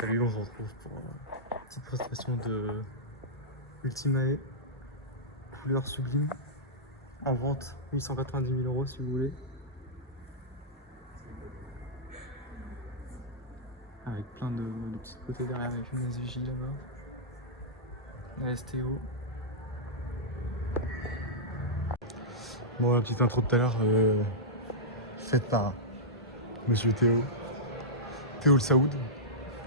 Salut, on se retrouve pour une petite prestation de Ultimae, couleur sublime, en vente 890 000 € si vous voulez. Avec plein de petits côtés derrière, avec une SVJ là-bas, la STO. Bon, la petite intro de tout à l'heure, faite par Monsieur Théo le Saoud.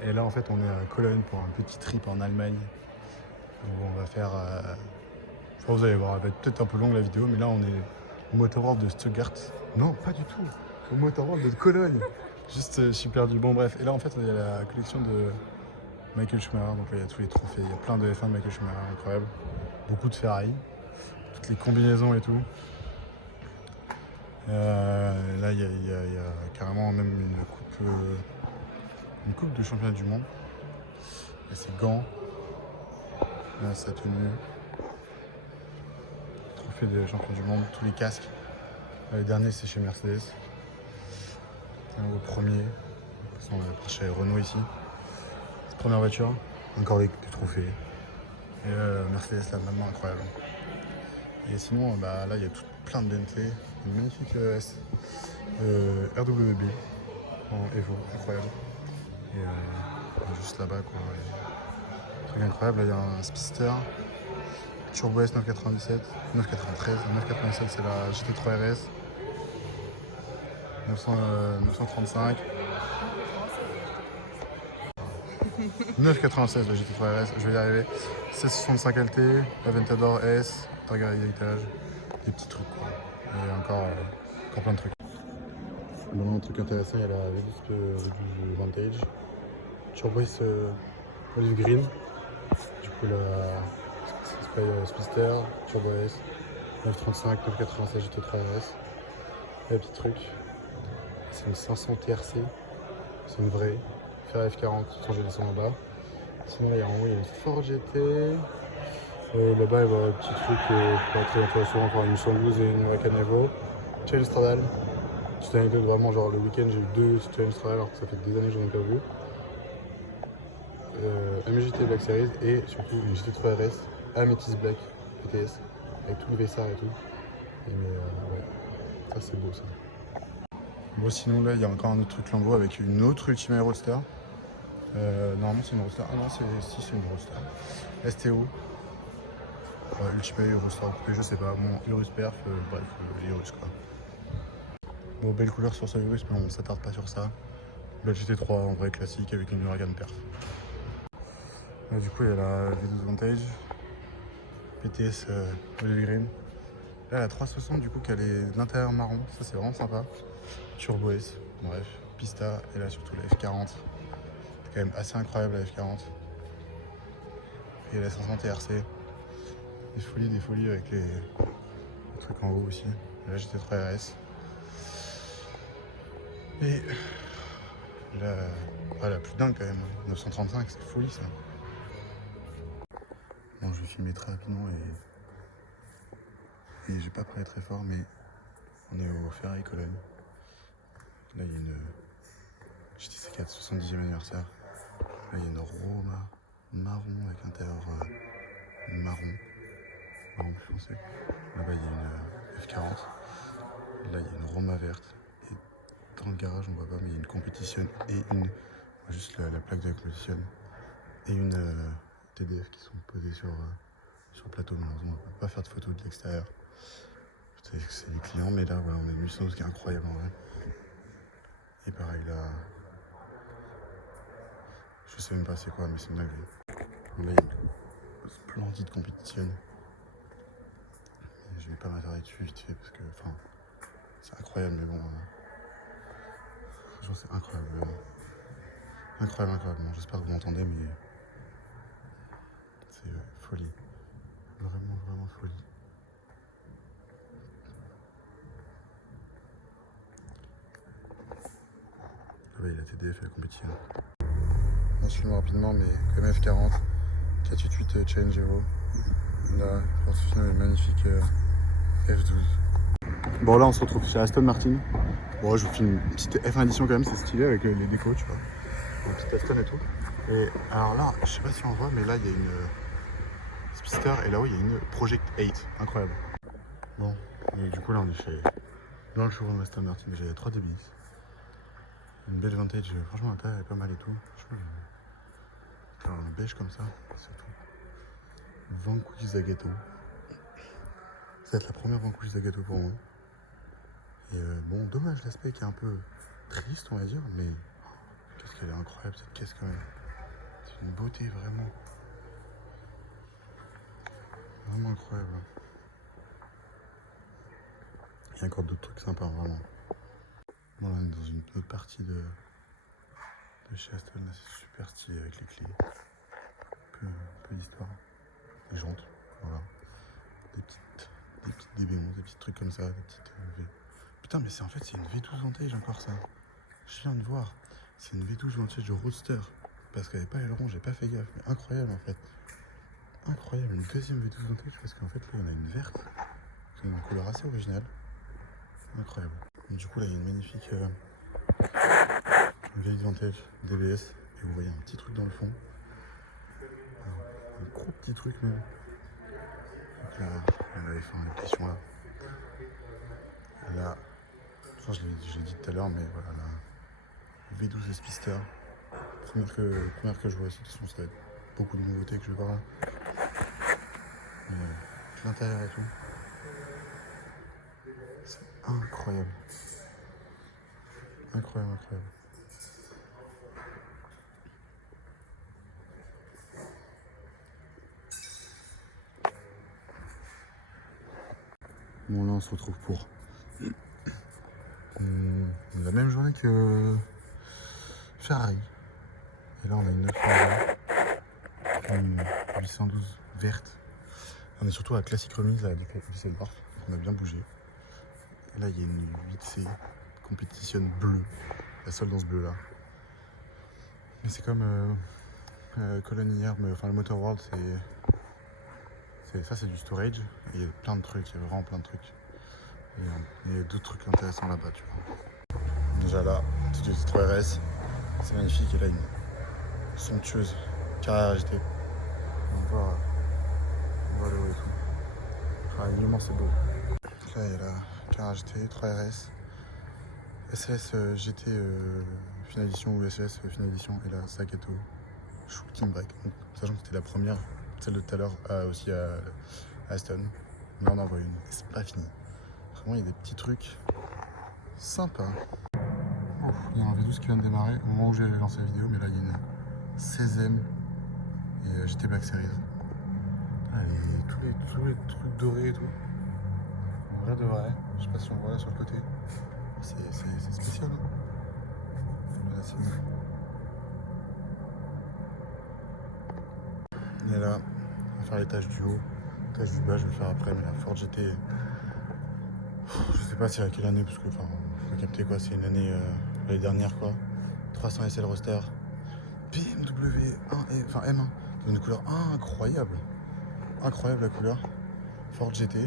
Et là en fait on est à Cologne pour un petit trip en Allemagne où on va faire, je pense que vous allez voir, elle va être peut-être un peu longue la vidéo, mais là on est au Motorworld de Stuttgart. Non, pas du tout, au Motorworld de Cologne. Juste, je suis perdu. Bon bref, et là en fait il y a la collection de Michael Schumacher, donc là il y a tous les trophées, il y a plein de F1 de Michael Schumacher, incroyable. Beaucoup de Ferrari, toutes les combinaisons et tout. Là il y a carrément même une coupe de championnat du monde. Et ses gants, là, sa tenue, trophée de champion du monde, tous les casques. Là, le dernier c'est chez Mercedes. Au premier, on va chez Renault ici. Cette première voiture, encore des trophées. Et Mercedes là maintenant incroyable. Et sinon là il y a plein de Bentley, une magnifique RWB en Evo, incroyable. Et juste là-bas quoi. Truc incroyable, là il y a un Speedster Turbo S 997, 993, 997 c'est la GT3 RS, 935, 996 la GT3 RS, je vais y arriver, 1665 LT, Aventador S, Targa Heritage, des petits trucs quoi, et encore plein de trucs. Bon, un truc intéressant, il y a la V12 Vantage, Turbo S Olive Green, du coup la Speedster, Turbo S, 935, 996 GT3 RS. Et le petit truc, c'est une 500 TRC, c'est une vraie, Ferrari F40, sans je descends là-bas. Sinon là, en haut, il y a une Ford GT. Là-bas, il y a un petit truc pas très intéressant, encore une 112 et une Huracan Evo. Challenge Stradale, petite anecdote, vraiment, genre le week-end, j'ai eu 2 Challenge Stradale alors que ça fait des années que j'en ai pas vu. MGT Black Series et surtout une GT3 RS Amethyst Black PTS avec tout le VSAR et tout. Ouais, ça c'est beau ça. Bon sinon là il y a encore un autre truc Lambo avec une autre Ultimae Roadster. Normalement c'est une Roadster. Ah non c'est une Roadster. STO. Ultimae Roadster coupé, je sais pas. Bon Urus Perf, bref Urus quoi. Bon belle couleur sur ce Urus mais on s'attarde pas sur ça. La GT3 en vrai classique avec une Huracan Perf. Là, du coup il y a la V12 Vantage. PTS Olive Green. Là la 360 du coup qu'elle est l'intérieur marron, ça c'est vraiment sympa. Turbo S, bref, Pista et là surtout la F40. C'est quand même assez incroyable la F40. Et la 500 TRC. Des folies avec les trucs en haut aussi. Et là GT3 RS. Et là, la plus dingue quand même, 935, c'est folie ça. Bon je vais filmer très rapidement et j'ai pas parlé très fort mais on est au Ferrari Cologne. Là il y a une GT4 70e anniversaire. Là il y a une Roma marron avec intérieur marron foncé. Là-bas il y a une F40. Là il y a une Roma verte. Et dans le garage on voit pas mais il y a une compétition et une, juste la plaque de la compétition et une TDF qui sont posées sur le plateau. Malheureusement on peut pas faire de photos de l'extérieur. C'est du client mais là voilà on a une Musanos qui est incroyable en vrai. Et pareil là, je sais même pas c'est quoi mais c'est une dinguerie. Là il y a une splendide compétition. Je vais pas m'attarder dessus vite fait parce que enfin c'est incroyable mais bon franchement c'est incroyable. Incroyable. Bon, j'espère que vous m'entendez mais c'est folie. Vraiment folie. Là il y a la TDF et la compétition. On se filme rapidement mais quand même F40, 488 Challenge Evo. Là, on se filme une magnifique F12. Bon là on se retrouve chez Aston Martin. Bon je vous filme une petite F1 édition quand même, c'est stylé avec les décos tu vois. Une petite Aston et tout. Et alors là, je sais pas si on voit, mais là il y a une Speedster et là-haut il y a une Project 8. Incroyable. Bon, et du coup là on est chez dans le showroom Aston Martin. J'ai 3 DBS. Une belle vintage, franchement la taille elle est pas mal et tout. Je trouve un beige comme ça, c'est tout. 20 cookies Zagato. Ça va être la première 20 cookies Zagato pour moi. Et bon, dommage l'aspect qui est un peu triste, on va dire, mais qu'est-ce qu'elle est incroyable cette caisse quand même. C'est une beauté vraiment. Vraiment incroyable. Il y a encore d'autres trucs sympas, vraiment. Bon, là, on est dans une autre partie de chez Aston, là, c'est super stylé avec les clés. Un peu d'histoire. Les jantes, voilà. Des petites DB11, des petits trucs comme ça, des petites V. Putain, mais en fait, c'est une V12 Vantage encore ça. Je viens de voir. C'est une V12 Vantage de Roadster. Parce qu'elle n'avait pas aileron, j'ai pas fait gaffe. Mais incroyable en fait. Incroyable, une deuxième V12 Vantage parce qu'en fait, là, il y en a une verte. C'est une couleur assez originale. Incroyable. Et du coup, là, il y a une magnifique vieille Vantage DBS. Et vous voyez un petit truc dans le fond. Un gros petit truc même. Donc là, on avait fait une question là. Et là, enfin, je l'ai dit tout à l'heure, mais voilà, la V12 Speedster. Première que je vois ici, de toute façon, ça va être beaucoup de nouveautés que je vais voir là. L'intérieur et tout. C'est incroyable. Incroyable, incroyable. Bon là on se retrouve pour la même journée que Ferrari. Et là on a une 911, une 812 verte. On est surtout à la classique remise à Düsseldorf, donc on a bien bougé. Et là il y a une 8C Competition bleue, la seule dans ce bleu là. Mais c'est comme Cologne hier, mais enfin le Motor World ça c'est du storage. Et il y a plein de trucs, il y a vraiment plein de trucs. Et il y a d'autres trucs intéressants là-bas, tu vois. Déjà là, petite 3RS, c'est magnifique. Et là, une somptueuse carrière AGT. On voit le haut et tout. Ah, évidemment, c'est beau. Donc là, il y a la carrière AGT, 3RS, SLS GT Fin Edition ou SLS Fin Edition et la Zagato Shooting Brake. Donc, sachant que c'était la première, celle de tout à l'heure, aussi à Aston. Mais on en voit une, et c'est pas fini. Vraiment, il y a des petits trucs sympas. Ouf, il y a un V12 qui vient de démarrer au moment où j'ai lancé la vidéo, mais là il y a une 16ème et GT Black Series. Allez, tous les trucs dorés et tout. En vrai de vrai, je sais pas si on voit là sur le côté. C'est spécial, hein. Là, c'est bon. Et là, on va faire les tâches du haut. Les tâches du bas, je vais le faire après, mais la Ford GT. Je sais pas c'est à quelle année, parce que, enfin, faut capter quoi, c'est une année, l'année dernière quoi. 300 SL Roadster. BMW 1, enfin M1, dans une couleur incroyable. Incroyable la couleur. Ford GT.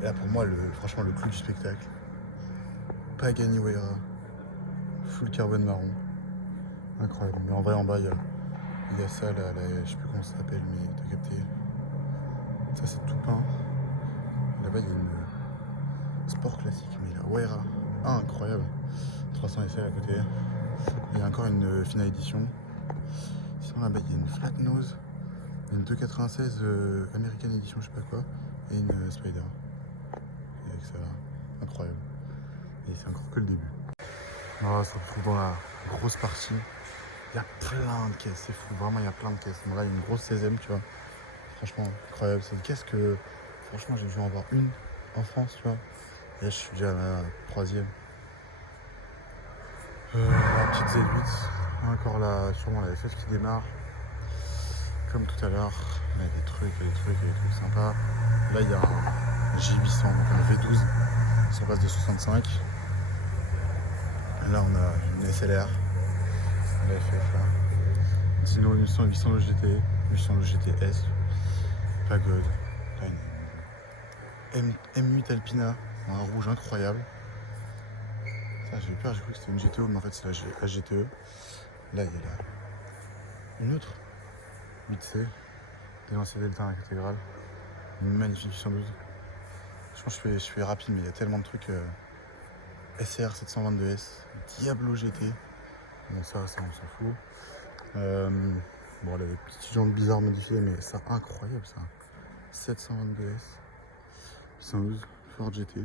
Et là pour moi, franchement, le clou du spectacle. Pagani Huayra. Full carbone marron. Incroyable. Mais en vrai, en bas, il y a ça, là, je sais plus comment ça s'appelle, mais t'as capté. Ça, c'est tout peint. Là-bas, il y a une sport classique, mais la Huayra. Incroyable. 300 SL à côté. Il y a encore une finale édition. Sinon, là-bas, il y a une flat nose. Une 296 American Edition, je sais pas quoi, et une Spider. Et avec ça là, incroyable. Et c'est encore que le début. Là, on se retrouve dans la grosse partie. Il y a plein de caisses, c'est fou, vraiment il y a plein de caisses. Bon, là, il y a une grosse 16ème, tu vois. Franchement, incroyable. C'est une caisse que, franchement, j'ai dû en avoir une en France, tu vois. Et là, je suis déjà à la 3ème. La petite Z8, encore là, sûrement la FF qui démarre. Comme tout à l'heure, il y a des trucs sympas. Là, il y a un J800, donc un V12, sur base de 65. Et là, on a une SLR, la FF là. Dino 800 GT, 800 GTS, Pagode. Là, une M8 Alpina, un rouge incroyable. Ça, j'ai eu peur, j'ai cru que c'était une GTO, mais en fait, c'est la GTE. Là, il y a une autre 8C, délancé Delta intégrale, une magnifique 812. Je pense que je fais rapide, mais il y a tellement de trucs. SR 722S, Diablo GT, bon ça on s'en fout. Bon, là, les petites jantes bizarres modifiées, mais ça incroyable ça. 722S, 112, Ford GT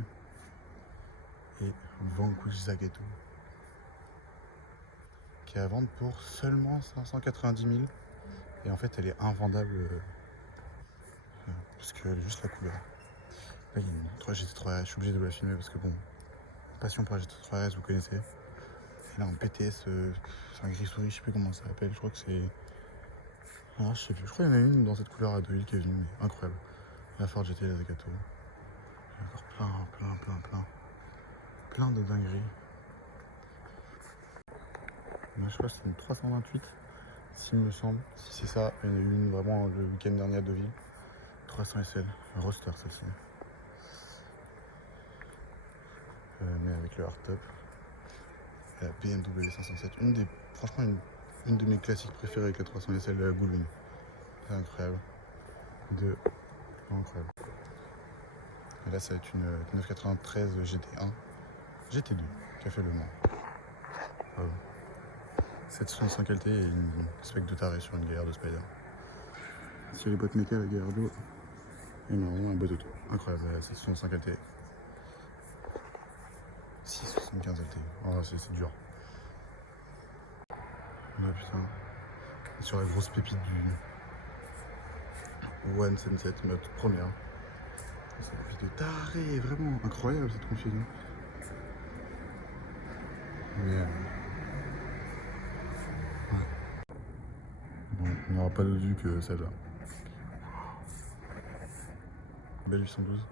et Vanquish Zagato, qui est à vendre pour seulement 590 000. Et en fait, elle est invendable parce qu'elle est juste la couleur. Là, il y a une 3 GT3RS, je suis obligé de la filmer parce que bon, passion pour la GT3RS, vous connaissez. Et là, en PTS, c'est un gris souris, je sais plus comment ça s'appelle, je crois que c'est. Ah, je sais plus, je crois qu'il y en a une dans cette couleur à 2 qui est venue, mais incroyable. La Ford GT, la Zagato. Il y a encore plein de dingueries. Là, je crois que c'est une 328, s'il me semble. Si c'est ça, il y en a eu une vraiment le week-end dernier à Deauville. 300 SL, un roster celle-ci. Mais avec le hardtop. La BMW 507, franchement une de mes classiques préférées avec la 300 SL Goulwing. C'est incroyable. Incroyable. Et là, ça va être une 993 GT1, GT2 qui a fait le Mans. 765 LT et une spec de taré sur une Gallardo de Spider. Sur les boîtes méca, la Gallardo, et normalement un boîte auto. Incroyable, 765 LT. 675 LT. Oh, c'est dur. Ah putain. Et sur la grosse pépite du One Sunset, ma toute première. C'est une vidéo tarée, vraiment incroyable cette confusion. Mais ouais. Bon, on n'aura pas d'autre vue que celle-là. Belle 812.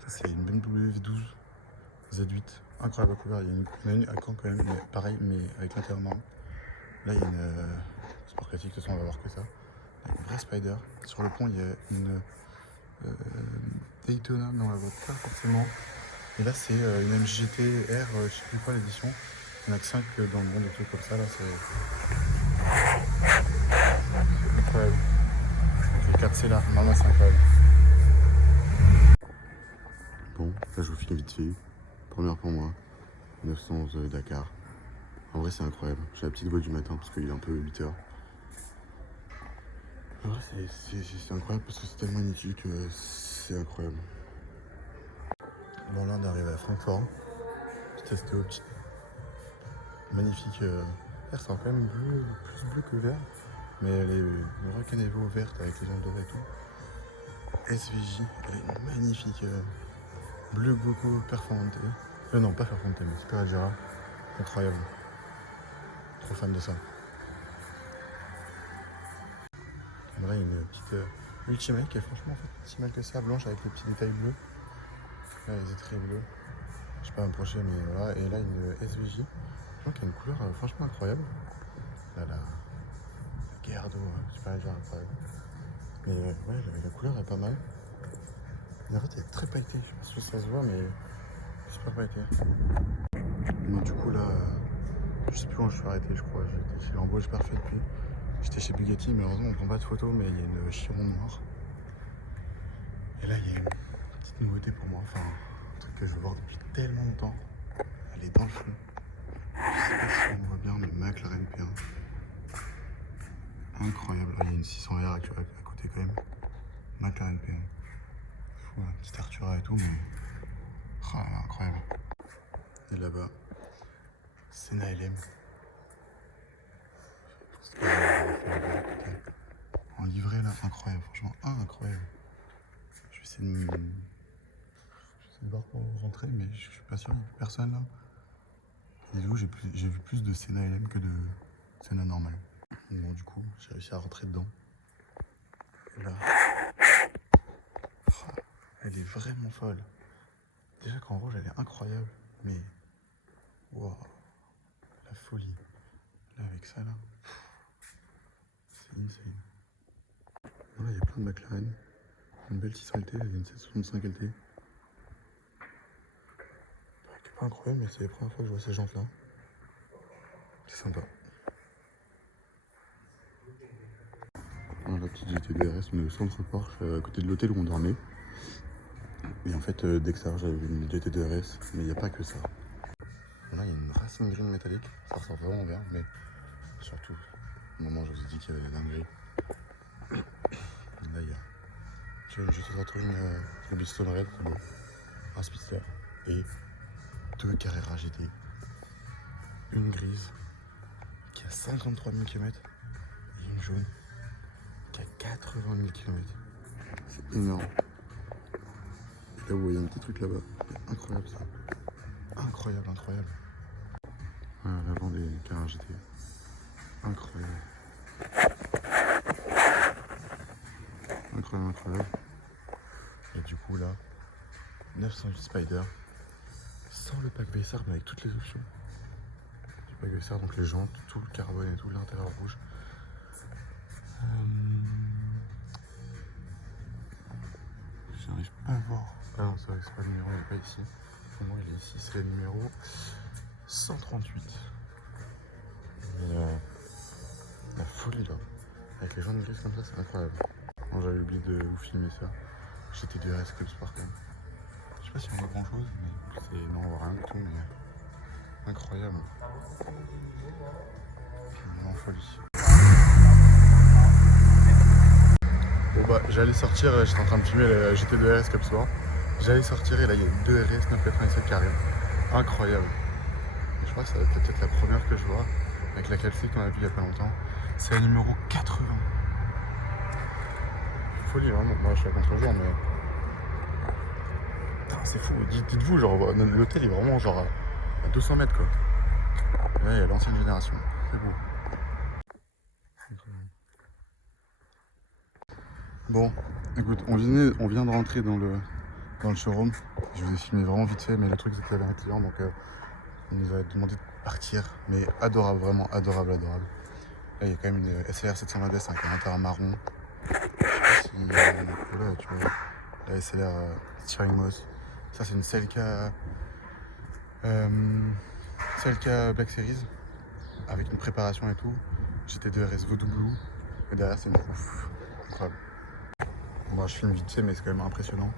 Ça c'est une BMW V12 Z8. Incroyable couleur. Il y en a une à Caen quand même, mais pareil, mais avec l'intérieur marron. Là il y a une Sport classique, de toute façon on va voir que ça. Une vraie Spider. Sur le pont il y a une Daytona, mais on la voit pas forcément. Et là c'est une MGT R, je sais plus quoi l'édition. Il n'y en a que 5 dans le monde, des trucs comme ça. Là c'est incroyable. Avec le 4C là, normalement c'est incroyable. Bon, là je vous filme vite fait. Première pour moi, 911 Dakar. En vrai c'est incroyable. J'ai la petite voix du matin parce qu'il est un peu 8h. En vrai c'est incroyable parce que c'est tellement magnifique, c'est incroyable. Bon là on arrive à Francfort. Petit STO, petit. Magnifique. Vert, c'est quand même bleu, plus bleu que vert. Mais elle est recanevaux verte avec les ondes dorées et tout. SVJ, elle est magnifique. Bleu Goku Performante. Non, pas Performante, mais Superleggera. Incroyable. Trop fan de ça. Là, il y a une petite Ultimate qui est franchement en fait, pas si mal que ça, blanche avec les petits détails bleus. Là, les étriers bleus. Je sais pas m'approcher, mais voilà. Et là, une SVJ. Je crois qu'il y a une couleur franchement incroyable. Là, la Gallardo, Superleggera, incroyable. Mais ouais, la couleur est pas mal. Et en fait, elle est très pailletée. Je sais pas si ça se voit, mais super pailletée. Mais du coup, là, je sais plus quand je suis arrêté, je crois. J'étais chez l'embauche parfait depuis. J'étais chez Bugatti, malheureusement, on prend pas de photos, mais il y a une Chiron noire. Et là, il y a une petite nouveauté pour moi. Enfin, un truc que je veux voir depuis tellement longtemps. Elle est dans le fond. Je sais pas si on voit bien, mais McLaren P1. Incroyable. Ah, il y a une 600R à côté quand même. McLaren P1. Fou, un petit Artura et tout, mais. Ah, incroyable. Et là-bas, Senna LM. En livret là, incroyable, franchement incroyable. Je vais essayer de voir pour rentrer, mais je suis pas sûr, il n'y a plus personne là. Et du coup, j'ai vu plus de Senna LM que de Senna normale. Bon, du coup, j'ai réussi à rentrer dedans. Et là, elle est vraiment folle. Déjà qu'en rouge, elle est incroyable, mais wow, la folie. Là, avec ça là, c'est insane. Là, il y a plein de McLaren. Une belle 600 LT, une 765 LT. C'est pas incroyable, mais c'est la première fois que je vois ces jantes là. C'est sympa. petite GT2RS, mais au centre Porsche, à côté de l'hôtel où on dormait. Et en fait, Dexter, j'avais vu une GT2RS, mais il n'y a pas que ça. Là, il y a une Racing Green métallique, ça ressort vraiment bien, mais surtout, au moment où je vous ai dit qu'il y avait des dingueries. Là, il y a une GT3 Touring Bridgestone Red, c'est beau, un Speedster et 2 Carrera GT. Une grise qui a 53 000 km et une jaune qui a 80 000 km. C'est énorme. Et là, vous voyez un petit truc là-bas. Incroyable ça. Incroyable, incroyable. Voilà, l'avant des Carrera GT. Incroyable. Incroyable, incroyable. Et du coup là, 908 Spider, sans le pack Vessar, mais avec toutes les options. Du pack Vessar, donc les jantes, tout le carbone et tout, l'intérieur rouge. J'arrive pas à voir. Ah non, c'est vrai que c'est pas le numéro, il n'est pas ici. Pour moi, il est ici, c'est le numéro 138. Et la folie là. Avec les jantes grises comme ça, c'est incroyable. Bon, j'avais oublié de vous filmer ça. J'étais de RS Club Sport quand même. Je sais pas si on voit grand chose, mais c'est. Non, on voit rien du tout, mais incroyable. En folie. Bon bah j'allais sortir, j'étais en train de filmer la GT2 RS Club Sport. J'allais sortir et là il y a 2 RS 997 qui arrivent. Incroyable. Et je crois que ça va être peut-être la première que je vois, avec la Calcé qu'on a vue il y a pas longtemps. C'est la numéro 80. Folie vraiment, moi je suis à contre-jour mais. Putain, c'est fou, dites-vous, genre l'hôtel est vraiment genre à 200 mètres quoi. Là il y a l'ancienne génération, c'est beau. Bon, écoute, on vient de rentrer dans le showroom. Je vous ai filmé vraiment vite fait, mais le truc c'est qu'il y avait un client, donc il nous a demandé de partir. Mais adorable, vraiment adorable, adorable. Là, il y a quand même une SLR 720S avec un intérieur marron. Je sais pas si... Voilà, tu vois, la SLR Steering Moss. Ça, c'est une Celica Black Series, avec une préparation et tout. GT2 RS Vodou Blue. Et derrière, c'est une ouf. Incroyable. Bon, je filme vite fait, mais c'est quand même impressionnant.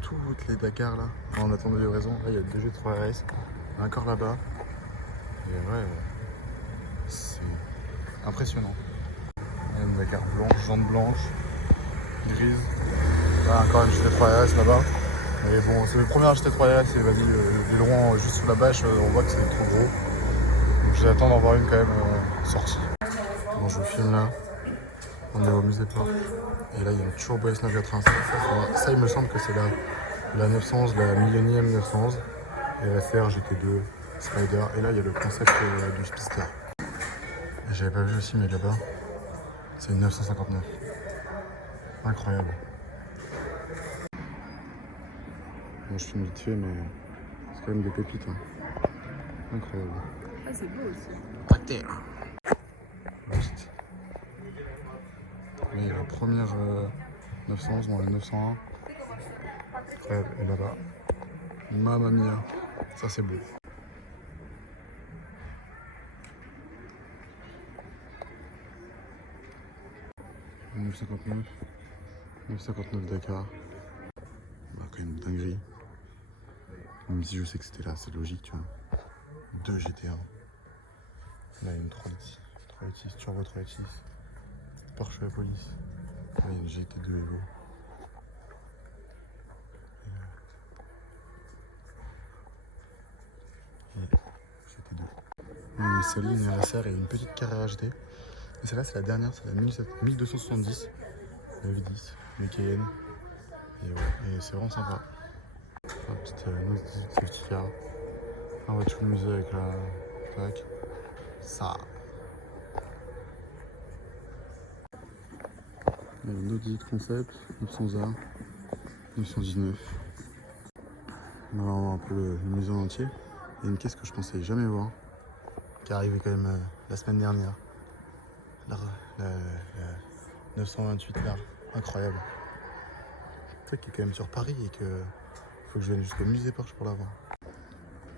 Toutes les Dakar là, en attendant de livraison. Là, il y a 2 G3 RS, encore là-bas. Et ouais, c'est impressionnant. Il y a une Dakar blanche, jante blanche, grise. Là, encore une GT3 RS là-bas. Mais bon, c'est le premier GT3 RS et vas-y, l'aileron juste sous la bâche, on voit que c'est trop gros. Donc j'attends d'en voir une quand même sortie. Bon, je vous filme là. On est au musée Porsche. Et là, il y a une Turbo S985. Ça, il me semble que c'est la 911, la millionième 911. Et la CR GT2 Spider. Et là, il y a le concept du Speedster. J'avais pas vu aussi, mais là-bas, c'est une 959. Incroyable. Bon, je filme vite fait, mais c'est quand même des pépites. Hein. Incroyable. Ah, c'est beau aussi. Tracteur. Mais la première 911, bon, la 901. Incroyable. Et là-bas, Mamma Mia. Ça, c'est beau. « 959 Dakar. Bah, quand même dinguerie. Même si je sais que c'était là, c'est logique, tu vois. 2 GT1. Là, il y a une 386, Turbo 386. Porsche la police. Là, il y a une GT2 Evo. GT2. Une Saline, une RSR et une petite Carrera GT. Et celle-là, c'est la dernière, c'est la 1270. La V10, le Cayenne. Et ouais, et c'est vraiment sympa. Un petit safety car. Un voiture de musée avec la. Tac. Ça. Un Audi Concept, 900A, 919. On va voir un peu le musée en entier. Il y a une caisse que je pensais jamais voir, qui est arrivée quand même la semaine dernière. La 928 là, incroyable. C'est ça qui est quand même sur Paris et que faut que je vienne jusqu'au musée Porsche pour la voir.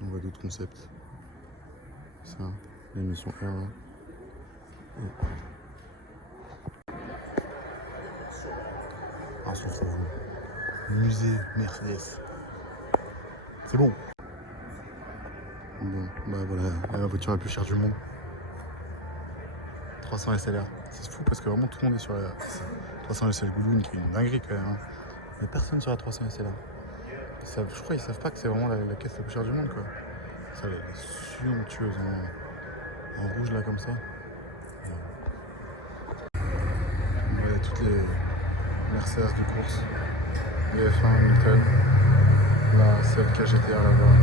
On voit d'autres concepts. Ça, l'émission R là. on se trouve où? Musée Mercedes. C'est bon. Bon, bah voilà, la voiture la plus chère du monde. 300 SLR. C'est fou parce que vraiment tout le monde est sur la 300 SLR Gouloune qui est une dinguerie quand même. Hein. Mais personne sur la 300 SLR. Je crois qu'ils savent pas que c'est vraiment la caisse la plus chère du monde quoi. Ça, elle est somptueuse en rouge là comme ça. Ouais, toutes les Mercedes de course. Les F1 Hamilton. Là, celle KGTR là-bas.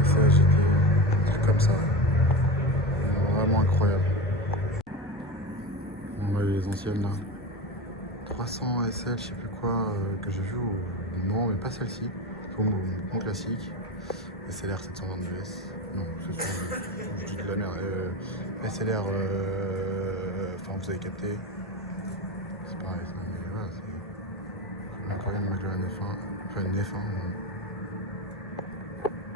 Et celle GT. Des trucs comme ça. Vraiment incroyable. On a les anciennes là. 300 SL, je sais plus quoi, que j'ai vu. Non, mais pas celle-ci. Mon classique. SLR 722S. Non, je dis de la merde. SLR, enfin vous avez capté. C'est pareil, ça, mais voilà, c'est encore une McLaren F1, enfin une F1.